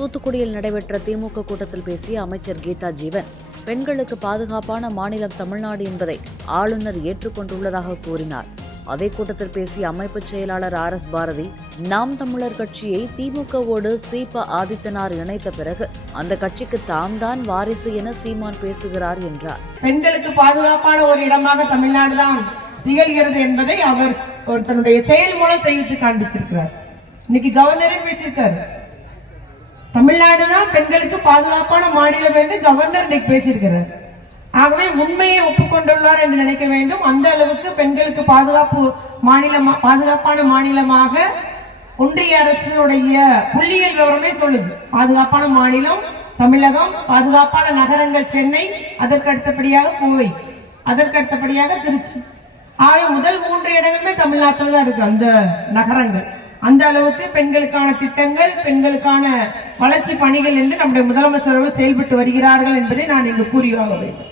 தூத்துக்குடியில் நடைபெற்ற திமுக கூட்டத்தில் பேசிய அமைச்சர் கீதா ஜீவன், பெண்களுக்கு பாதுகாப்பான மாநிலம் தமிழ்நாடு என்பதை ஆளுநர் ஏற்றுக்கொண்டுள்ளதாக கூறினார். அதே கூட்டத்தில் பேசிய அமைப்பு செயலாளர் RS பாரதி, நாம் தமிழர் கட்சியை திமுகவோடு சீப ஆதித்தனார் இணைத்த பிறகு அந்த கட்சிக்கு தாம் தான் வாரிசு என சீமான் பேசுகிறார் என்றார். பெண்களுக்கு பாதுகாப்பான ஒரு இடமாக தமிழ்நாடு தான் திகழ்கிறது என்பதை அவர் தன்னுடைய செயல் மூலம் செய்து காண்பிச்சிருக்கிறார். இன்னைக்கு கவர்னரே பேசியிருக்காரு, தமிழ்நாடுதான் பெண்களுக்கு பாதுகாப்பான மாநிலம் என்று கவர்னர் இன்னைக்கு பேசியிருக்கிறார். ஆகவே உண்மையை ஒப்புக்கொண்டுள்ளார் என்று நினைக்க வேண்டும். அந்த அளவுக்கு பெண்களுக்கு பாதுகாப்பான மாநிலமாக ஒன்றிய அரசுடைய புள்ளியியல் விவரமே சொல்லுது. பாதுகாப்பான மாநிலம் தமிழகம், பாதுகாப்பான நகரங்கள் சென்னை, அதற்கு அடுத்தபடியாக கோவை, அதற்கு அடுத்தபடியாக திருச்சி. ஆக முதல் 3 இடங்களுமே தமிழ்நாட்டில் தான் இருக்கு அந்த நகரங்கள். அந்த அளவுக்கு பெண்களுக்கான திட்டங்கள், பெண்களுக்கான வளர்ச்சி பணிகள் என்று நம்முடைய முதலமைச்சர்கள் செயல்பட்டு வருகிறார்கள் என்பதை நான் இங்கு கூறியாக வேண்டும்.